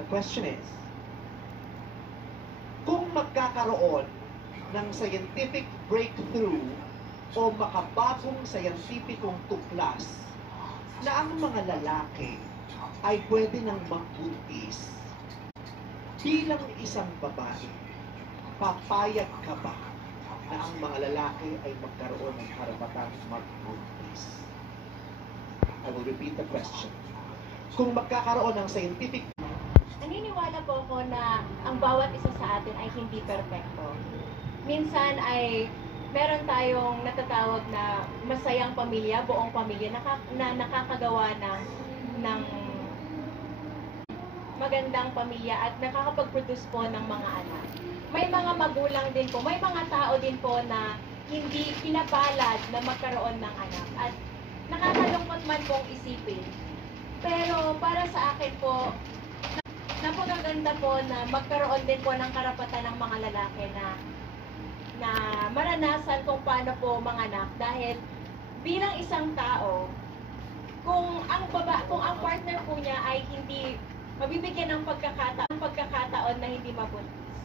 The question is, kung magkakaroon ng scientific breakthrough o makabagong scientificong tuklas na ang mga lalaki ay pwede nang magbuntis bilang isang babae, papayag ka ba na ang mga lalaki ay magkaroon ng karapatang magbuntis? I will repeat the question. Kung magkakaroon ng scientific... Naniniwala po ako na ang bawat isa sa atin ay hindi perpekto. Minsan ay meron tayong natatawag na masayang pamilya, buong pamilya, na nakakagawa ng magandang pamilya at nakakapag-produce po ng mga anak. May mga magulang din po, may mga tao din po na hindi pinapalad na magkaroon ng anak at nakakalungkot man pong isipin. Pero para sa akin po, napakaganda po na magkaroon din po ng karapatan ng mga lalaki na maranasan kung paano po manganak dahil bilang isang tao, kung ang partner po niya ay hindi mabibigyan ng pagkakataon na hindi mabuntis.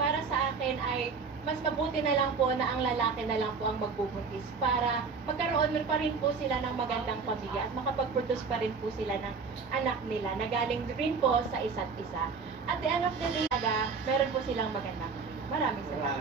Para sa akin ay mas mabuti na lang po na ang lalaki na lang po ang magbubuntis para magkaroon pa rin po sila ng magandang pamilya at makapag-produce pa rin po sila ng anak nila na galing rin po sa isa't isa. At the end of the day, meron po silang magandang pamilya. Maraming salamat.